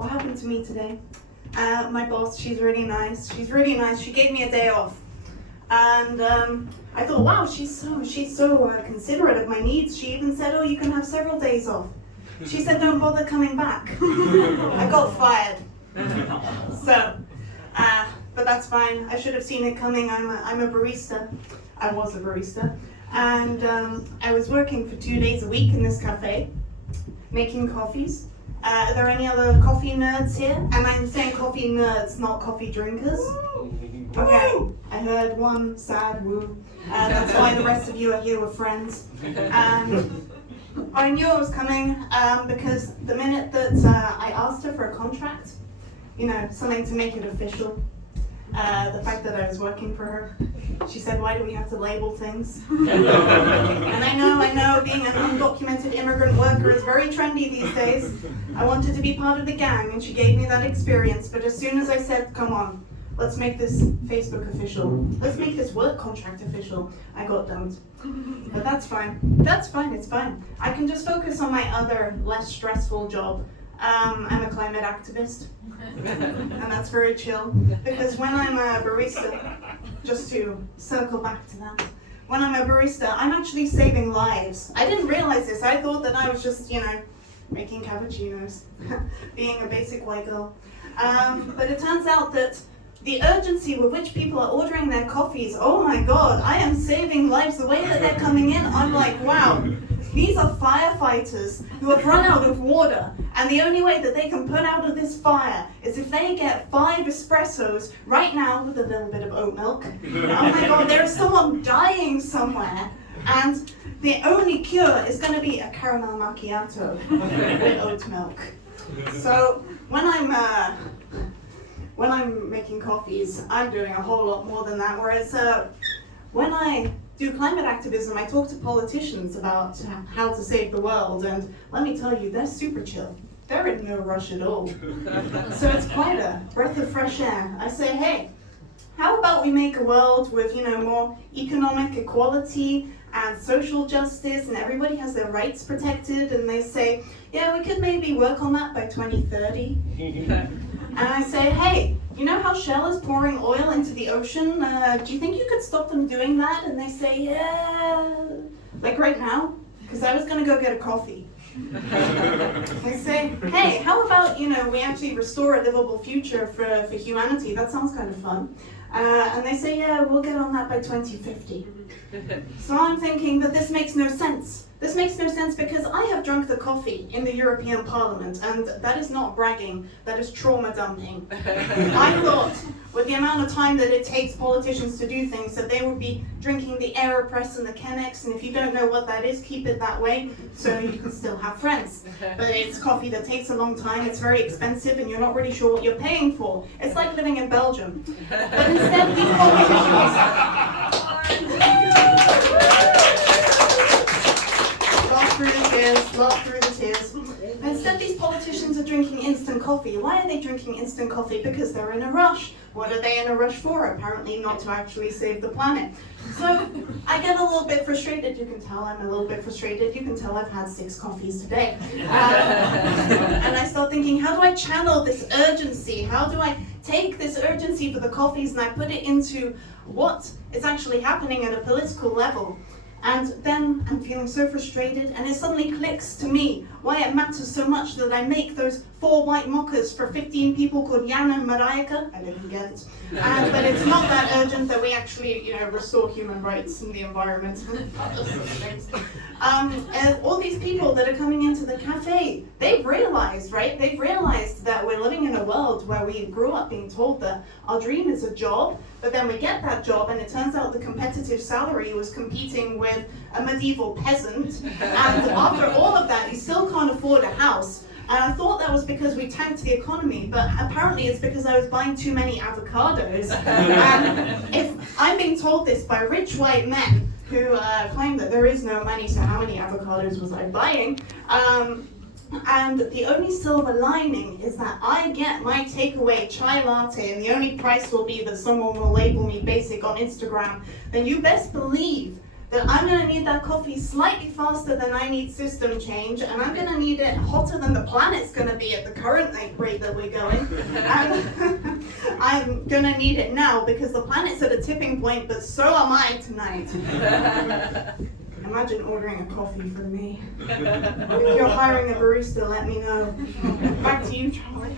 what happened to me today? My boss, she's really nice. She gave me a day off. And I thought, wow, she's so considerate of my needs. She even said, oh, you can have several days off. She said, don't bother coming back. I got fired. So, but that's fine. I should have seen it coming. I'm a barista. I was a barista. And I was working for 2 days a week in this cafe, making coffees. Are there any other coffee nerds here? And I'm saying coffee nerds, not coffee drinkers. Okay, I heard one sad woo. That's why the rest of you are here with friends. I knew it was coming because the minute that I asked her for a contract, something to make it official, the fact that I was working for her, she said, why do we have to label things? And I know, being an undocumented immigrant worker is very trendy these days. I wanted to be part of the gang, and she gave me that experience, but as soon as I said, come on, let's make this Facebook official, let's make this work contract official, I got dumped. But that's fine, it's fine. I can just focus on my other, less stressful job. I'm a climate activist, and that's very chill, because when I'm a barista, just to circle back to that, when I'm a barista, I'm actually saving lives. I didn't realize this. I thought that I was just, making cappuccinos, being a basic white girl. But it turns out that the urgency with which people are ordering their coffees, oh my God, I am saving lives. The way that they're coming in, I'm like, wow. These are firefighters who have run out of water, and the only way that they can put out of this fire is if they get 5 espressos right now with a little bit of oat milk. Oh my God, there is someone dying somewhere, and the only cure is going to be a caramel macchiato with oat milk. So when I'm making coffees, I'm doing a whole lot more than that, whereas when I do climate activism, I talk to politicians about how to save the world, and let me tell you, they're super chill. They're in no rush at all. So it's quite a breath of fresh air. I say, hey, how about we make a world with, more economic equality and social justice, and everybody has their rights protected, and they say, yeah, we could maybe work on that by 2030. And I say, hey, you know how Shell is pouring oil into the ocean? Do you think you could stop them doing that? And they say, yeah, like right now, because I was going to go get a coffee. They say, hey, how about, we actually restore a livable future for humanity? That sounds kind of fun. And they say, yeah, we'll get on that by 2050. So I'm thinking that this makes no sense. This makes no sense because I have drunk the coffee in the European Parliament, and that is not bragging, that is trauma dumping. I thought, with the amount of time that it takes politicians to do things, that they would be drinking the AeroPress and the Chemex, and if you don't know what that is, keep it that way, so you can still have friends. But it's coffee that takes a long time, it's very expensive, and you're not really sure what you're paying for. It's like living in Belgium. But instead, these politicians... Laugh through the tears. Instead, these politicians are drinking instant coffee. Why are they drinking instant coffee? Because they're in a rush. What are they in a rush for? Apparently not to actually save the planet. So I get a little bit frustrated. You can tell I'm a little bit frustrated. You can tell I've had 6 coffees today. And I start thinking, how do I channel this urgency? How do I take this urgency for the coffees and I put it into what is actually happening at a political level? And then I'm feeling so frustrated, and it suddenly clicks to me why it matters so much that I make those 4 white mochas for 15 people called Jan and Marieke. I didn't get it. But it's not that urgent that we actually, restore human rights in the environment. And all these people that are coming into the cafe, they've realized, right? They've realized that we're living in a world where we grew up being told that our dream is a job, but then we get that job, and it turns out the competitive salary was competing with a medieval peasant, and after all of that, you still can't afford a house. And I thought that was because we tanked the economy, but apparently it's because I was buying too many avocados. And if I'm being told this by rich white men who claim that there is no money, so how many avocados was I buying? And the only silver lining is that I get my takeaway chai latte, and the only price will be that someone will label me basic on Instagram, then you best believe that I'm going to need that coffee slightly faster than I need system change, and I'm going to need it hotter than the planet's going to be at the current rate that we're going. And I'm going to need it now because the planet's at a tipping point, but so am I tonight. Imagine ordering a coffee from me. If you're hiring a barista, let me know. Back to you, Charlie.